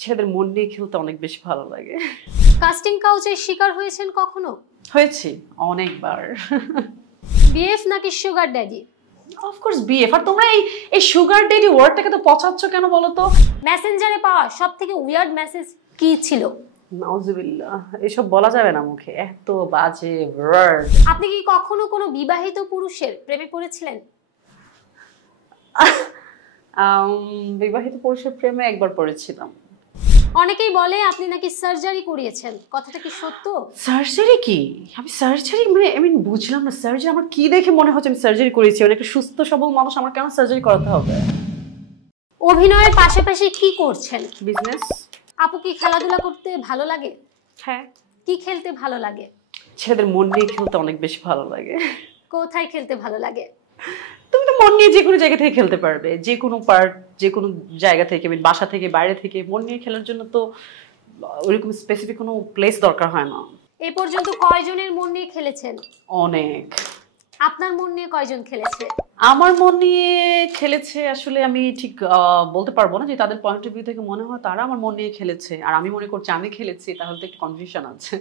ছেলেদের মন নিয়ে খেলতে অনেক বেশি ভালো লাগে। কাস্টিং কাউচের শিকার হয়েছেন কখনো? হয়েছি অনেকবার। বিএফ নাকি সুগার ড্যাডি? Of course BF. আর তোমরা এই সুগার ড্যাডি ওয়ার্ডটাকে তো পচাচ্ছ কেন বলো তো? মেসেঞ্জারে পাওয়া সবথেকে উইয়ার্ড মেসেজ কি ছিল? নাউজুবিল্লাহ, এসব বলা যাবে না মুখে, এত বাজে ওয়ার্ড। আপনি কি কখনো কোনো বিবাহিত পুরুষের প্রেমে পড়েছিলেন? বিবাহিত পুরুষের প্রেমে একবার পড়েছিলাম। অনেকেই বলে আপনি নাকি সার্জারি করিয়েছেন, কথাটা কি সত্য? সার্জারি? কি আমি সার্জারি আমি বুঝলাম না। সার্জারি আমার কি দেখে মনে হচ্ছে আমি সার্জারি করেছি? মানে একটা সুস্থ সবল মানুষ, আমার কেন সার্জারি করাতে হবে? অভিনয়ের পাশাপাশি কি করছেন? বিজনেস। আপু কি খেলাধুলা করতে ভালো লাগে? হ্যাঁ। কি খেলতে ভালো লাগে? ছেলেদের মন নিয়ে খেলতে অনেক বেশি ভালো লাগে। কোথায় খেলতে ভালো লাগে? তুমি তো মন নিয়ে যে কোনো জায়গা থেকে খেলতে পারবে, যে কোনো পার্ট, যে কোনো জায়গা থেকে, বাসা থেকে, বাইরে থেকে। মন নিয়ে খেলার জন্য তো ওইরকম স্পেসিফিক কোনো প্লেস দরকার হয় না। এই পর্যন্ত কয়জনের মন নিয়ে খেলেছেন? অনেক। আপনার মন নিয়ে কয়জন খেলেছে? আমার মন নিয়ে খেলেছে আসলে আমি ঠিক বলতে পারবো না, যে তাদের পয়েন্ট অফ ভিউ থেকে মনে হয় তারা আমার মন নিয়ে খেলেছে আর আমি মনে করছি আমি খেলেছি, তাহলে তো একটু কনফিউশন আছে।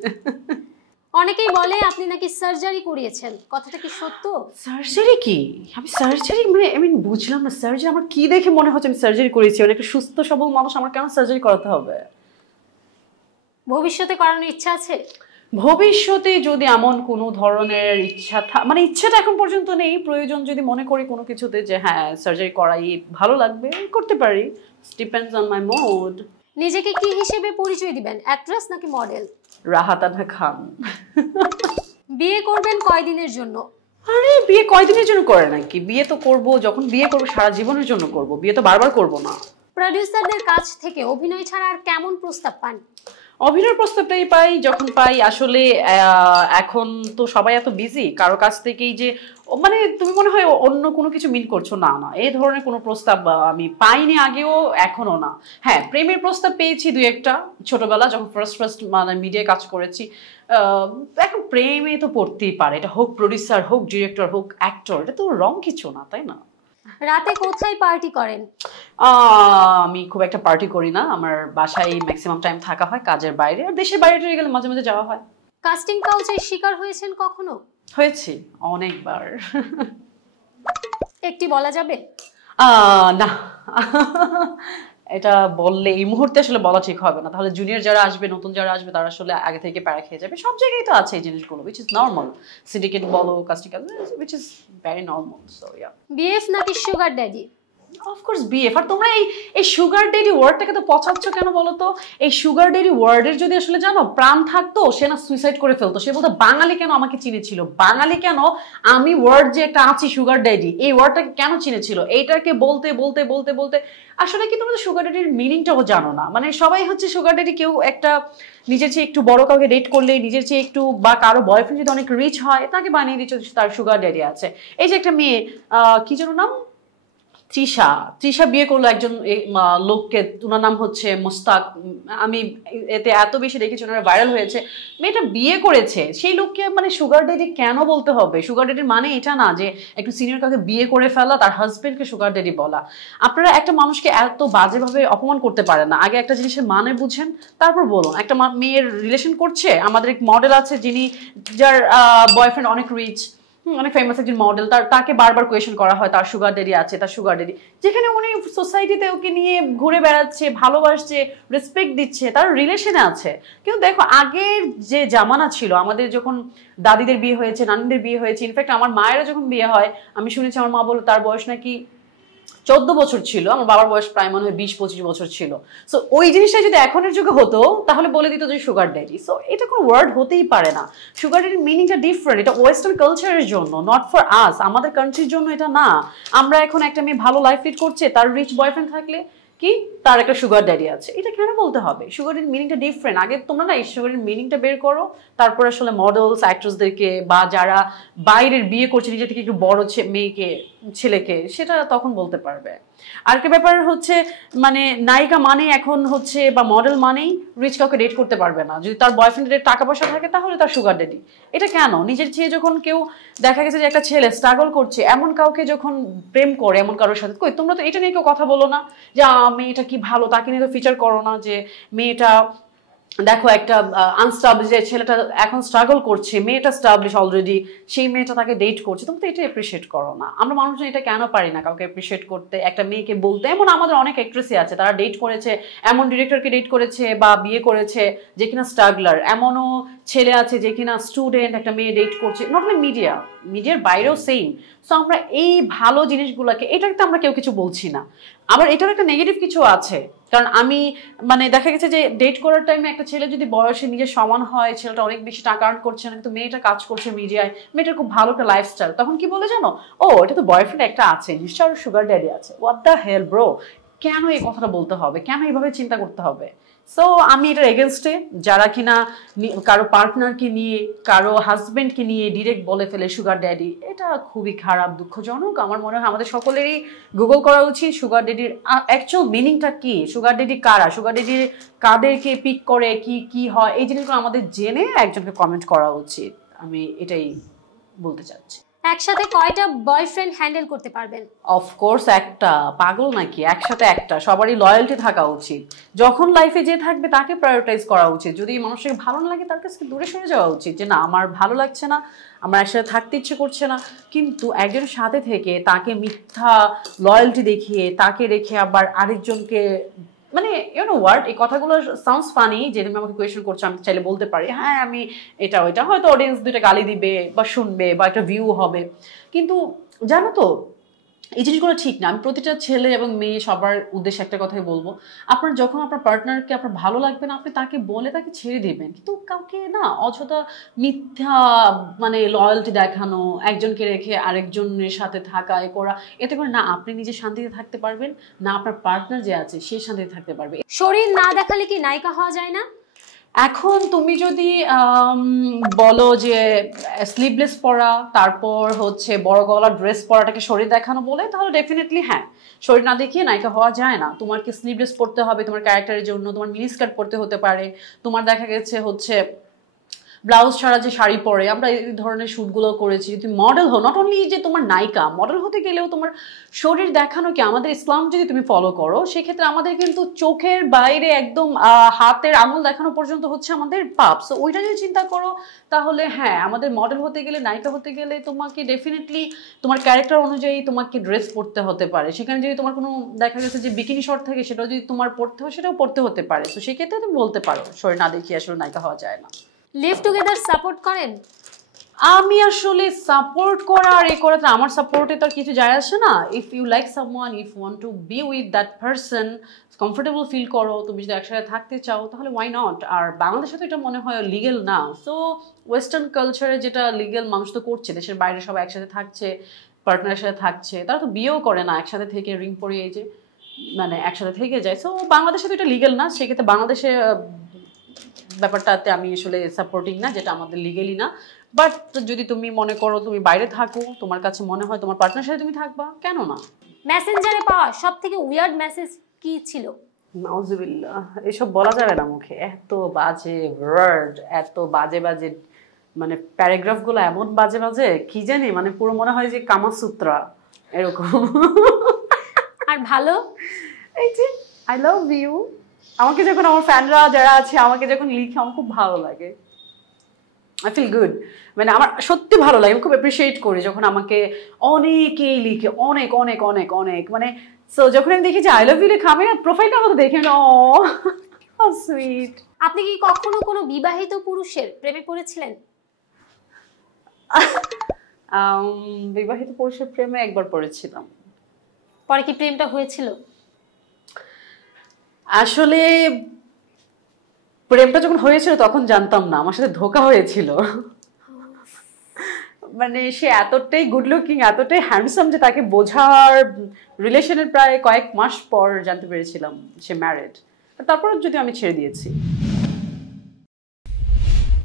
অনেকেই বলে আপনি নাকি সার্জারি করিয়েছেন, কথাটা কি সত্য? সার্জারি? কি আমি সার্জারি আমি বুঝলাম না। সার্জারি আমার কি দেখে মনে হচ্ছে আমি সার্জারি করেছি? মানে একটা সুস্থ সবল মানুষ, আমার কেন সার্জারি করাতে হবে? ভবিষ্যতে করানোর ইচ্ছা আছে? ভবিষ্যতে যদি এমন কোনো ধরনের ইচ্ছা মানে ইচ্ছাটা এখন পর্যন্ত নেই। প্রয়োজন যদি মনে করি কোনো কিছুতে যে হ্যাঁ সার্জারি করাই ভালো লাগবে, করতে পারি। Depends on my mood. নিজেকে কি হিসেবে পরিচয় দিবেন, অ্যাক্ট্রেস নাকি মডেল? রাহাত আনহা খান। বিয়ে করবেন কয়দিনের জন্য? আরে বিয়ে কয়দিনের জন্য করে নাকি? বিয়ে তো করব, যখন বিয়ে করব সারা জীবনের জন্য করব, বিয়ে তো বারবার করব না। প্রোডিউসারদের কাছ থেকে অভিনয় ছাড়া আর কেমন প্রস্তাব পান? অভিনয়ের প্রস্তাবটাই পাই যখন পাই। আসলে এখন তো সবাই এত বিজি, কারো কাছ থেকেই যে মানে তুমি মনে হয় অন্য কোনো কিছু মিন করছো, না না, এই ধরনের কোনো প্রস্তাব আমি পাইনি আগেও, এখনো না। হ্যাঁ, প্রেমের প্রস্তাব পেয়েছি দুই একটা ছোটবেলা, যখন ফার্স্ট মানে মিডিয়ায় কাজ করেছি। এখন প্রেমে তো পড়তেই পারে, এটা হোক প্রডিউসার, হোক ডিরেক্টর, হোক অ্যাক্টর, এটা তো রং কিছু না, তাই না? রাতে কোথায় পার্টি করেন? আমি খুব একটা পার্টি করি না, আমার বাসায় ম্যাক্সিমাম টাইম থাকা হয় কাজের বাইরে, আর দেশের বাইরে গেলে মাঝে মাঝে যাওয়া হয়। কাস্টিং কাউচের শিকার হয়েছেন কখনো? হয়েছি অনেকবার। একটি বলা যাবে? না, এটা বললে এই মুহূর্তে আসলে বলা ঠিক হবে না, তাহলে জুনিয়র যারা আসবে, নতুন যারা আসবে, তারা আসলে আগে থেকে প্যারা খেয়ে যাবে। সব জায়গায় তো আছে এই জিনিসগুলো, which is normal. সিন্ডিকেট বলো, casting, which is very normal. So yeah. BF নাকি সুগার ড্যাডি? Of course BF. আর তোমরা এই সুগার ড্যাডি ওয়ার্ডটাকে তো পচাচ্ছ কেন বলো তো? এই সুগার ড্যাডি ওয়ার্ডের যদি আসলে জানো প্রাণ থাকতো, সে না সুইসাইড করে ফেলতো। সে বলতো বাঙালি কেন আমাকে চিনেছিল, বাঙালি কেন আমি ওয়ার্ড যে একটা আছি সুগার ড্যাডি, এই ওয়ার্ডটাকে কেন চিনেছিল? এইটাকে বলতে বলতে বলতে বলতে আসলে কি তোমরা সুগার ড্যাডির মিনিংটাও জানো না। মানে সবাই হচ্ছে সুগার ড্যাডি, কেউ একটা নিজের চেয়ে একটু বড় কাউকে ডেট করলে, নিজের চেয়ে একটু, বা কারো বয়ফ্রেন্ড যদি অনেক রিচ হয়, তাকে বানিয়ে দিচ্ছে তার সুগার ড্যাডি আছে। এই যে একটা মেয়ে, কি যেন নাম, তৃষা বিয়ে করলো একজন লোককে, ওনার নাম হচ্ছে মুস্তাক। আমি এতে এত বেশি দেখেছি, ওনারা ভাইরাল হয়েছে। মেয়েটা বিয়ে করেছে, সেই লোককে মানে সুগার ড্যাডি কেন বলতে হবে? সুগার ড্যাডির মানে এটা না যে একটু সিনিয়র কাউকে বিয়ে করে ফেলা, তার হাজবেন্ডকে সুগার ড্যাডি বলা। আপনারা একটা মানুষকে এত বাজেভাবে অপমান করতে পারেন না। আগে একটা জিনিসের মানে বুঝেন, তারপর বলুন। একটা মেয়ের রিলেশন করছে, আমাদের এক মডেল আছে যিনি, যার বয়ফ্রেন্ড অনেক রিচ, অনেক ফেমাস একজন মডেল, তাকে বারবার কোয়েশন করা হয় তার সুগার ড্যাডি আছে, তার সুগার ড্যাডি, যেখানে উনি সোসাইটিতে ওকে নিয়ে ঘুরে বেড়াচ্ছে, ভালোবাসছে, রেসপেক্ট দিচ্ছে, তার রিলেশনে আছে। কিন্তু দেখো আগের যে জামানা ছিল, আমাদের যখন দাদিদের বিয়ে হয়েছে, নানিদের বিয়ে হয়েছে, ইনফ্যাক্ট আমার মায়েরও যখন বিয়ে হয়, আমি শুনেছি আমার মা বললো তার বয়স নাকি 14 বছর ছিল, আমার বাবার বয়স প্রায় মনে হয় 20-25 বছর ছিল। সো ওই জিনিসটা যদি এখনের যুগে হতো, তাহলে বলে দিত যে সুগার ড্যাডি। সো এটা কোনো ওয়ার্ড হতেই পারে না। সুগার ড্যাডির মিনিংটা ডিফারেন্ট, এটা ওয়েস্টার্ন কালচারের জন্য, নট ফর আস, আমাদের কান্ট্রির জন্য এটা না। আমরা এখন একটা মেয়ে ভালো লাইফ লিড করছে, তার রিচ বয়ফ্রেন্ড থাকলে কি তার একটা সুগার ড্যাডি আছে, এটা কেন বলতে হবে? সুগার ড্যাডির মিনিংটা ডিফারেন্ট। আগে তোমরা না এই সুগারের মিনিংটা বের করো, তারপর আসলে মডেলস, অ্যাক্ট্রেসদেরকে, বা যারা বাইরের বিয়ে করছে নিজে থেকে একটু বড় মেয়েকে ছেলেকে, সেটা তখন বলতে পারবে। আরেকটা ব্যাপার হচ্ছে মানে নায়িকা মানে এখন হচ্ছে বা মডেল মানেই রিচ কাউকে ডেট করতে পারবে না। যদি তার বয়ফ্রেন্ডের টাকা পয়সা থাকে তাহলে তার সুগার ড্যাডি। এটা কেন? নিজের চেয়ে যখন কেউ দেখা গেছে যে একটা ছেলে স্ট্রাগল করছে, এমন কাউকে যখন প্রেম করে এমন কারোর সাথে, কই তোমরা তো এটা নিয়ে কেউ কথা বলো না যে মেয়েটা কি ভালো, তাকে নিয়ে তো ফিচার করো না যে মেয়েটা দেখো একটা আনস্টাবলিশ, যে ছেলেটা এখন স্ট্রাগল করছে, মেয়েটা স্টাবলিশ অলরেডি, সেই মেয়েটা তাকে ডেট করছে, তুমি তো এটা অ্যাপ্রিসিয়েট করো না। আমরা মানুষজন এটা কেন পারি না কাউকে অ্যাপ্রিসিয়েট করতে, একটা মেয়েকে বলতে? এমন আমাদের অনেক অ্যাক্ট্রেসই আছে তারা ডেট করেছে, এমন ডিরেক্টরকে ডেট করেছে বা বিয়ে করেছে যে কিনা স্ট্রাগলার, এমনও ছেলে আছে যে কিনা স্টুডেন্ট একটা মেয়ে ডেট করছে। নট অনলি মিডিয়ার বাইরেও সেম। সো আমরা এই ভালো জিনিসগুলোকে, এটাকে আমরা কেউ কিছু বলছি না। আবার এটার একটা নেগেটিভ কিছু আছে, কারণ আমি মানে দেখা গেছে যে ডেট করার টাইমে একটা ছেলে যদি বয়সে নিজের সমান হয়, ছেলেটা অনেক বেশি টাকা আর্ন করছে না কিন্তু মেয়েটা কাজ করছে মিডিয়ায়, মেয়েটার খুব ভালো একটা লাইফস্টাইল, তখন কি বলে জানো, ও এটা তো বয়ফ্রেন্ড একটা আছে, নিশ্চয় সুগার ড্যাডি আছে। হোয়াট দ্য হেল ব্রো, কেন এই কথাটা বলতে হবে, কেন এইভাবে চিন্তা করতে হবে? সো আমি এটার এগেনস্টে যারা কিনা কারো পার্টনারকে নিয়ে, কারো হাজবেন্ডকে নিয়ে ডিরেক্ট বলে ফেলে সুগার ড্যাডি। এটা খুবই খারাপ, দুঃখজনক। আমার মনে হয় আমাদের সকলেরই গুগল করা উচিত সুগার ড্যাডির অ্যাকচুয়াল মিনিংটা কি, সুগার ড্যাডি কারা, সুগার ড্যাডি কাদেরকে পিক করে, কি কি হয়, এই জিনিসগুলো আমাদের জেনে একজনকে কমেন্ট করা উচিত। আমি এটাই বলতে চাচ্ছি। একসাথে কয়টা বয়ফ্রেন্ড হ্যান্ডেল করতে পারবেন? অফকোর্স একটা, পাগল নাকি, একসাথে একটা। সবারই লয়্যালটি থাকা উচিত। যখন লাইফে যে থাকবে তাকে প্রায়োরিটাইজ করা উচিত। যদি মানুষের ভালো না লাগে তার কাছে দূরে সরে যাওয়া উচিত, যে না আমার ভালো লাগছে না, আমার একসাথে থাকতে ইচ্ছে করছে না। কিন্তু একজনের সাথে থেকে তাকে মিথ্যা লয়্যালটি দেখিয়ে তাকে রেখে আবার আরেকজনকে, মানে ইউনো ওয়ার্ড, এই কথাগুলো সাউন্ডস ফানি যে তুমি আমাকে কোয়েশ্চেন করছো, আমি চাইলে বলতে পারি হ্যাঁ আমি এটা ওইটা, হয়তো অডিয়েন্স দুইটা গালি দিবে বা শুনবে বা একটা ভিউ হবে, কিন্তু জানো তো এই জিনিসগুলো ঠিক না। আমি প্রতিটা ছেলে এবং মেয়ে সবার উদ্দেশ্যে একটা কথাই বলবো, আপনার যখন আপনার পার্টনারকে আপনার ভালো লাগবে না, আপনি তাকে বলে তাকে ছেড়ে দিবেন। কিন্তু কাউকে না অযথা মিথ্যা মানে লয়্যালটি দেখানো, একজনকে রেখে আরেকজনের সাথে থাকা এ করা, এতে করে না আপনি নিজে শান্তিতে থাকতে পারবেন, না আপনার পার্টনার যে আছে সে শান্তিতে থাকতে পারবে। শরীর না দেখালে কি নায়িকা হওয়া যায় না? এখন তুমি যদি বলো যে স্লিভলেস পরা, তারপর হচ্ছে বড় গলার ড্রেস পরাটাকে শরীর দেখানো বলে, তাহলে ডেফিনেটলি হ্যাঁ, শরীর না দেখিয়ে নায়িকা হওয়া যায় না। তোমার কি স্লিভলেস পরতে হবে তোমার ক্যারেক্টারের জন্য, তোমার মিনিস্কার্ট পরতে হতে পারে, তোমার দেখা গেছে হচ্ছে ব্লাউজ ছাড়া যে শাড়ি পরে, আমরা এই ধরনের শ্যুটগুলো করেছি। তুমি মডেল হো, নট অনলি যে তোমার নায়িকা, মডেল হতে গেলেও তোমার শরীর দেখানো কি, আমাদের ইসলাম যদি তুমি ফলো করো সেক্ষেত্রে আমাদের কিন্তু চোখের বাইরে একদম হাতের আঙুল দেখানো পর্যন্ত হচ্ছে আমাদের পাপ। সো ওইটা যদি চিন্তা করো তাহলে হ্যাঁ, আমাদের মডেল হতে গেলে, নায়িকা হতে গেলে তোমাকে ডেফিনেটলি তোমার ক্যারেক্টার অনুযায়ী তোমাকে ড্রেস পরতে হতে পারে। সেখানে যদি তোমার কোনো দেখা গেছে যে বিকিনি শর্ট থাকে, সেটাও যদি তোমার পরতে হয় সেটাও পরতে হতে পারে। তো সেক্ষেত্রে তুমি বলতে পারো শরীর না দেখিয়ে আসলে নায়িকা হওয়া যায় না। লিভ টুগেদার সাপোর্ট করেন? আমি আসলে সাপোর্ট করা আর এ করাতে আমার সাপোর্টে তো আর কিছু যায় আসে না। If you like someone, if want to be with that person, comfortable feel করো, তুমি যদি একসাথে থাকতে চাও তাহলে ওয়াই নট। আর বাংলাদেশে তো এটা মনে হয় লিগেল না। সো ওয়েস্টার্ন কালচারে যেটা লিগেল মানুষ তো করছে, দেশের বাইরে সবাই একসাথে থাকছে, পার্টনারের সাথে থাকছে, তারা তো বিয়েও করে না, একসাথে থেকে রিং পরিয়ে যে মানে একসাথে থেকে যায়। সো বাংলাদেশে তো এটা লিগেল না, সেক্ষেত্রে বাংলাদেশে ব্যাপারটাতে আমি আসলে সাপোর্টিং না, যেটা আমাদের লিগেলি না। বাট যদি তুমি মনে করো তুমি বাইরে থাকো, তোমার কাছে মনে হয় তোমার পার্টনার সাথে তুমি থাকবা, কেন না। মেসেঞ্জারে পাওয়া সব থেকে উইয়ার্ড মেসেজ কি ছিল? নাউজুবিল্লাহ, এসব বলা যাবে না মুখে। এত বাজে ওয়ার্ড, এত বাজে বাজে মানে প্যারাগ্রাফগুলো এমন বাজে বাজে, কি জানি মানে পুরো মনে হয় যে কামাসূত্রা এরকম। আর ভালো, এই যে আই লাভ ইউ, আমাকে যখন আমার ফ্যানরা যারা আছে আমাকে যখন লিখে আমার খুব ভালো লাগে, আই ফিল গুড। মানে আমার সত্যি ভালো লাগে, আমি খুব অ্যাপ্রিসিয়েট করি যখন আমাকে অনেকেই লিখে, অনেক অনেক অনেক অনেক মানে। সো যখন আমি দেখি যে আই লাভ ইউ লেখা, আমি প্রোফাইলটা আমাকে দেখে ও সুইট। আপনি কি কখনো কোনো বিবাহিত পুরুষের প্রেমে পড়েছিলেন? বিবাহিত পুরুষের প্রেমে একবার পড়েছিলাম। পরে কি প্রেমটা হয়েছিল? আসলে প্রেমটা যখন হয়েছিল তখন জানতাম না, আমার সাথে ধোঁকা হয়েছিল। মানে সে এতটাই গুড লুকিং, এতটাই হ্যান্ডসাম যে তাকে বোঝার রিলেশনের প্রায় কয়েক মাস পর জানতে পেরেছিলাম সে ম্যারিড। তারপর যদি আমি ছেড়ে দিয়েছি।